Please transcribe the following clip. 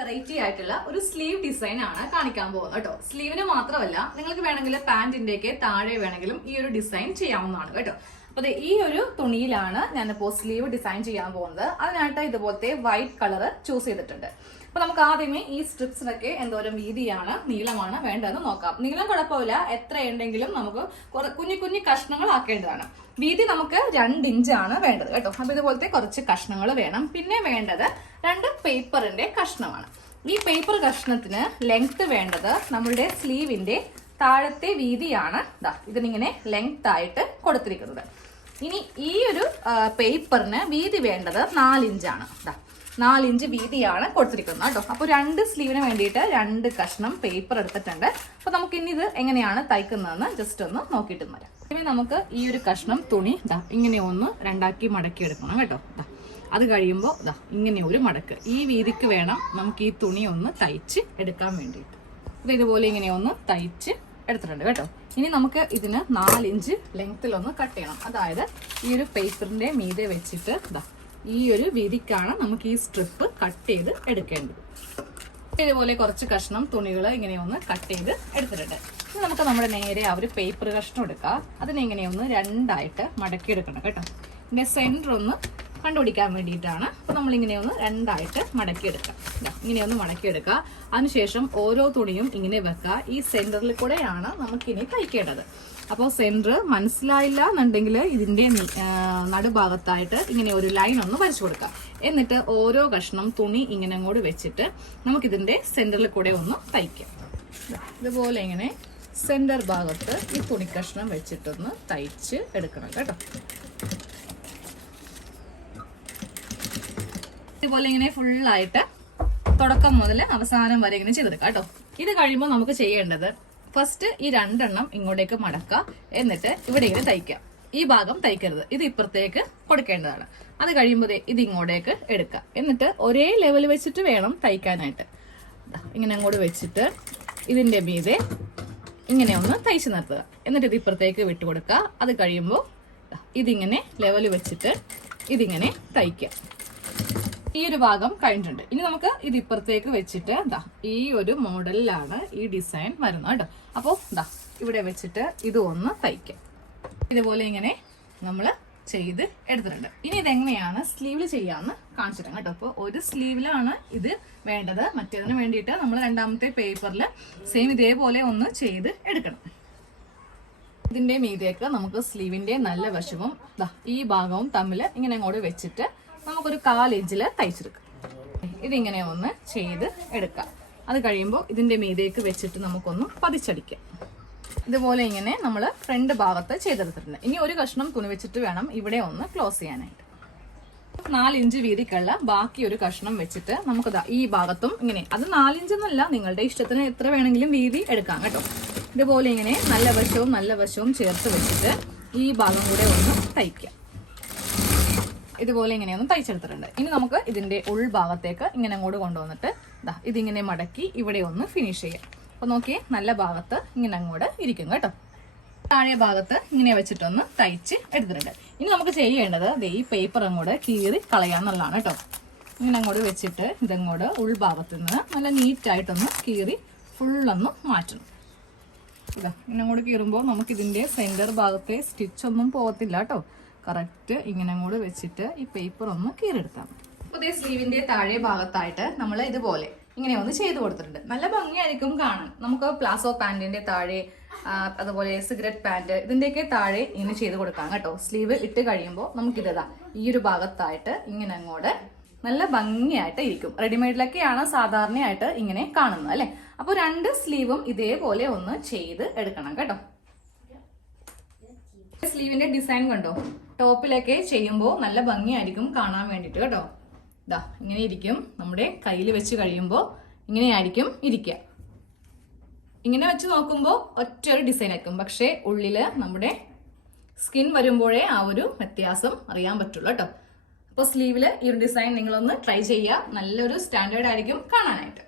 Variety ആയിട്ടുള്ള ഒരു sleeve design ആണ് കാണിക്കാൻ പോകുന്നത് കേട്ടോ. സ്ലീവിന് മാത്രമല്ല, നിങ്ങൾക്ക് വേണമെങ്കിൽ പാന്റിന്റെയൊക്കെ താഴെ വേണമെങ്കിലും ഈ ഒരു ഡിസൈൻ ചെയ്യാവുന്നതാണ് കേട്ടോ. അപ്പൊ ഈ ഒരു തുണിയിലാണ് ഞാനിപ്പോ സ്ലീവ് ഡിസൈൻ ചെയ്യാൻ പോകുന്നത്. അതിനായിട്ട് ഇതുപോലത്തെ വൈറ്റ് കളർ ചൂസ് ചെയ്തിട്ടുണ്ട്. അപ്പൊ നമുക്ക് ആദ്യമേ ഈ സ്ട്രിപ്സിനൊക്കെ എന്തോരം വീതിയാണ് നീളമാണ് വേണ്ടതെന്ന് നോക്കാം. നീളം കുഴപ്പമില്ല, എത്ര ഉണ്ടെങ്കിലും നമുക്ക് കുഞ്ഞു കുഞ്ഞു കഷ്ണങ്ങൾ ആക്കേണ്ടതാണ്. വീതി നമുക്ക് 2 ഇഞ്ചാണ് വേണ്ടത് കേട്ടോ. അപ്പൊ ഇതുപോലത്തെ കുറച്ച് കഷ്ണങ്ങൾ വേണം. പിന്നെ വേണ്ടത് 2 പേപ്പറിന്റെ കഷ്ണമാണ്. ഈ പേപ്പർ കഷ്ണത്തിന് ലെങ്ത് വേണ്ടത് നമ്മളുടെ സ്ലീവിന്റെ താഴത്തെ വീതിയാണ്. ഇതിനിങ്ങനെ ലെങ്ത് ആയിട്ട് കൊടുത്തിരിക്കുന്നത്. ഇനി ഈ ഒരു പേപ്പറിന് വീതി വേണ്ടത് 4 ഇഞ്ചാണ്. 4 ഇഞ്ച് വീതിയാണ് കൊടുത്തിരിക്കുന്നത് കേട്ടോ. അപ്പോൾ 2 സ്ലീവിന് വേണ്ടിയിട്ട് 2 കഷ്ണം പേപ്പർ എടുത്തിട്ടുണ്ട്. അപ്പൊ നമുക്ക് ഇനി ഇത് എങ്ങനെയാണ് തയ്ക്കുന്നതെന്ന് ജസ്റ്റ് ഒന്ന് നോക്കിയിട്ട് വരാം. ഇനി നമുക്ക് ഈ ഒരു കഷ്ണം തുണി ഇങ്ങനെ ഒന്ന് 2ആക്കി മടക്കി എടുക്കണം കേട്ടോ. അത് കഴിയുമ്പോൾ ഇങ്ങനെ ഒരു മടക്ക് ഈ വീതിക്ക് വേണം നമുക്ക് ഈ തുണി ഒന്ന് തയ്ച്ച് എടുക്കാൻ വേണ്ടിയിട്ട്. ഇത് ഇതുപോലെ ഇങ്ങനെ ഒന്ന് തയ്ച്ച് എടുത്തിട്ടുണ്ട് കേട്ടോ. ഇനി നമുക്ക് ഇതിന് 4 ഇഞ്ച് ലെങ്ത്തിലൊന്ന് കട്ട് ചെയ്യണം. അതായത് ഈ ഒരു പേപ്പറിന്റെ മീതെ വെച്ചിട്ട് ഈ ഒരു വീതിക്കാണ് നമുക്ക് ഈ സ്ട്രിപ്പ് കട്ട് ചെയ്ത് എടുക്കേണ്ടത്. ഇതുപോലെ കുറച്ച് കഷ്ണം തുണികൾ ഇങ്ങനെ ഒന്ന് കട്ട് ചെയ്ത് എടുത്തിട്ടുണ്ട്. ഇനി നമുക്ക് നമ്മുടെ നേരെ ആ ഒരു പേപ്പർ കഷ്ണം എടുക്കാം. അതിനെ ഇങ്ങനെ ഒന്ന് 2ആയിട്ട് മടക്കി എടുക്കണം കേട്ടോ. ഇതിന്റെ സെന്റർ ഒന്ന് കണ്ടുപിടിക്കാൻ വേണ്ടിയിട്ടാണ്. അപ്പൊ നമ്മളിങ്ങനെ ഒന്ന് 2ആയിട്ട് മടക്കി എടുക്കാം. ഇങ്ങനെ ഒന്ന് മടക്കി എടുക്കുക. അതിനുശേഷം ഓരോ തുണിയും ഇങ്ങനെ വെക്കുക. ഈ സെന്ററിൽ കൂടെയാണ് നമുക്കിനി തയ്ക്കേണ്ടത്. അപ്പോൾ സെന്റർ മനസ്സിലായില്ല എന്നുണ്ടെങ്കിൽ ഇതിന്റെ നടുഭാഗത്തായിട്ട് ഇങ്ങനെ ഒരു ലൈൻ ഒന്ന് വരച്ചു കൊടുക്കാം. എന്നിട്ട് ഓരോ കഷ്ണം തുണി ഇങ്ങനെ അങ്ങോട്ട് വെച്ചിട്ട് നമുക്കിതിന്റെ സെന്ററിൽ കൂടെ ഒന്ന് തയ്ക്കാം. ഇതുപോലെ ഇങ്ങനെ സെന്റർ ഭാഗത്ത് ഈ തുണി കഷ്ണം വെച്ചിട്ടൊന്ന് തയ്ച്ച് എടുക്കണം കേട്ടോ. ഇതുപോലെ ഇങ്ങനെ ഫുള്ളായിട്ട് തുടക്കം മുതൽ അവസാനം വരെ ഇങ്ങനെ ചെയ്തെടുക്കാം കേട്ടോ. ഇത് കഴിയുമ്പോൾ നമുക്ക് ചെയ്യേണ്ടത് ഫസ്റ്റ് ഈ 2 എണ്ണം ഇങ്ങോട്ടേക്ക് മടക്കുക. എന്നിട്ട് ഇവിടെ ഇങ്ങനെ തയ്ക്കാം. ഈ ഭാഗം തയ്ക്കരുത്, ഇത് ഇപ്പുറത്തേക്ക് കൊടുക്കേണ്ടതാണ്. അത് കഴിയുമ്പോൾ ഇത് ഇങ്ങോട്ടേക്ക് എടുക്കുക. എന്നിട്ട് ഒരേ ലെവൽ വെച്ചിട്ട് വേണം തയ്ക്കാനായിട്ട്. ഇങ്ങനെ അങ്ങോട്ട് വെച്ചിട്ട് ഇതിന്റെ മീതെ ഇങ്ങനെ ഒന്ന് തയ്ച്ചു നിർത്തുക. എന്നിട്ട് ഇത് ഇപ്പുറത്തേക്ക് വിട്ടുകൊടുക്കുക. അത് കഴിയുമ്പോൾ ഇതിങ്ങനെ ലെവൽ വെച്ചിട്ട് ഇതിങ്ങനെ തയ്ക്കുക. ഈ ഒരു ഭാഗം കഴിഞ്ഞിട്ടുണ്ട്. ഇനി നമുക്ക് ഇത് ഇപ്പുറത്തേക്ക് വെച്ചിട്ട് ഈ ഒരു മോഡലിലാണ് ഈ ഡിസൈൻ വരുന്നത് കേട്ടോ. അപ്പോൾ ഇവിടെ വെച്ചിട്ട് ഇത് ഒന്ന് തയ്ക്കാം. ഇതുപോലെ ഇങ്ങനെ നമ്മൾ ചെയ്ത് എടുത്തിട്ടുണ്ട്. ഇനി ഇതെങ്ങനെയാണ് സ്ലീവിൽ ചെയ്യാന്ന് കാണിച്ചിട്ടുണ്ട് കേട്ടോ. അപ്പോൾ ഒരു സ്ലീവിലാണ് ഇത് വേണ്ടത്. മറ്റേതിന് വേണ്ടിയിട്ട് നമ്മൾ 2ാമത്തെ പേപ്പറിൽ സെയിം ഇതേപോലെ ഒന്ന് ചെയ്ത് എടുക്കണം. ഇതിന്റെ മീതേക്ക് നമുക്ക് സ്ലീവിന്റെ നല്ല വശവും ഈ ഭാഗവും തമ്മിൽ ഇങ്ങനെ അങ്ങോട്ട് വെച്ചിട്ട് നമുക്കൊരു 1/4 ഇഞ്ചിൽ തയ്ച്ചെടുക്കാം. ഇതിങ്ങനെ ഒന്ന് ചെയ്ത് എടുക്കാം. അത് കഴിയുമ്പോൾ ഇതിന്റെ മീതേക്ക് വെച്ചിട്ട് നമുക്കൊന്ന് പതിച്ചടിക്കാം. ഇതുപോലെ ഇങ്ങനെ നമ്മൾ ഫ്രണ്ട് ഭാഗത്ത് ചെയ്തെടുത്തിട്ടുണ്ട്. ഇനി ഒരു കഷ്ണം തുണി വെച്ചിട്ട് വേണം ഇവിടെ ഒന്ന് ക്ലോസ് ചെയ്യാനായിട്ട്. 4 ഇഞ്ച് വീതിക്കുള്ള ബാക്കി ഒരു കഷ്ണം വെച്ചിട്ട് നമുക്ക് ഈ ഭാഗത്തും ഇങ്ങനെ, അത് 4 ഇഞ്ച് എന്നല്ല, നിങ്ങളുടെ ഇഷ്ടത്തിന് എത്ര വേണമെങ്കിലും വീതി എടുക്കാം കേട്ടോ. ഇതുപോലെ ഇങ്ങനെ നല്ല വശവും ചേർത്ത് വെച്ചിട്ട് ഈ ഭാഗം കൂടെ ഒന്ന് തയ്ക്കാം. ഇതുപോലെ ഇങ്ങനെയൊന്നും തയ്ച്ചെടുത്തിട്ടുണ്ട്. ഇനി നമുക്ക് ഇതിന്റെ ഉൾഭാഗത്തേക്ക് ഇങ്ങനെ അങ്ങോട്ട് കൊണ്ടുവന്നിട്ട് ഇതിങ്ങനെ മടക്കി ഇവിടെ ഒന്ന് ഫിനിഷ് ചെയ്യാം. അപ്പൊ നോക്കിയേ, നല്ല ഭാഗത്ത് ഇങ്ങനെ അങ്ങോട്ട് ഇരിക്കും കേട്ടോ. താഴെ ഭാഗത്ത് ഇങ്ങനെ വെച്ചിട്ടൊന്ന് തയ്ച്ച് എടുത്തിട്ടുണ്ട്. ഇനി നമുക്ക് ചെയ്യേണ്ടത് ഈ പേപ്പർ അങ്ങോട്ട് കീറി കളയാന്നുള്ളതാണ് കേട്ടോ. ഇങ്ങനെ അങ്ങോട്ട് വെച്ചിട്ട് ഇതങ്ങോട്ട് ഉൾഭാഗത്ത് നിന്ന് നല്ല നീറ്റായിട്ടൊന്ന് കീറി ഫുള്ളൊന്ന് മാറ്റണം. ഇങ്ങനെ അങ്ങോട്ട് കീറുമ്പോൾ നമുക്ക് ഇതിന്റെ സെന്റർ ഭാഗത്തെ സ്റ്റിച്ച് ഒന്നും പോകത്തില്ല കേട്ടോ. കറക്റ്റ് ഇങ്ങനെ അങ്ങോട്ട് വെച്ചിട്ട് ഈ പേപ്പർ ഒന്ന് കീറെടുത്താൽ മതി. അപ്പോൾ സ്ലീവിന്റെ താഴെ ഭാഗത്തായിട്ട് നമ്മൾ ഇതുപോലെ ഇങ്ങനെ ഒന്ന് ചെയ്ത് കൊടുത്തിട്ടുണ്ട്. നല്ല ഭംഗിയായിരിക്കും കാണാൻ. നമുക്ക് പ്ലാസോ പാന്റിന്റെ താഴെ, അതുപോലെ സിഗരറ്റ് പാന്റ്, ഇതിന്റെയൊക്കെ താഴെ ഇങ്ങനെ ചെയ്ത് കൊടുക്കാം കേട്ടോ. സ്ലീവ് ഇട്ട് കഴിയുമ്പോൾ നമുക്കിതാ ഈ ഒരു ഭാഗത്തായിട്ട് ഇങ്ങനെ അങ്ങോട്ട് നല്ല ഭംഗിയായിട്ട് ഇരിക്കും. റെഡിമെയ്ഡിലൊക്കെയാണ് സാധാരണയായിട്ട് ഇങ്ങനെ കാണുന്നത് അല്ലെ. അപ്പോൾ 2 സ്ലീവും ഇതേപോലെ ഒന്ന് ചെയ്ത് എടുക്കണം കേട്ടോ. സ്ലീവിന്റെ ഡിസൈൻ കണ്ടോ, ടോപ്പിലൊക്കെ ചെയ്യുമ്പോൾ നല്ല ഭംഗിയായിരിക്കും കാണാൻ വേണ്ടിട്ട് കേട്ടോ. ഇങ്ങനെ ഇരിക്കും. നമ്മുടെ കയ്യിൽ വെച്ച് കഴിയുമ്പോൾ ഇങ്ങനെയായിരിക്കും ഇരിക്കുക. ഇങ്ങനെ വെച്ച് നോക്കുമ്പോൾ ഒറ്റൊരു ഡിസൈൻ ആയിരിക്കും. പക്ഷേ ഉള്ളില് നമ്മുടെ സ്കിൻ വരുമ്പോഴേ ആ ഒരു വ്യത്യാസം അറിയാൻ പറ്റുള്ളൂ കേട്ടോ. അപ്പോൾ സ്ലീവില് ഈ ഒരു ഡിസൈൻ നിങ്ങളൊന്ന് ട്രൈ ചെയ്യുക. നല്ലൊരു സ്റ്റാൻഡേർഡ് ആയിരിക്കും കാണാനായിട്ട്.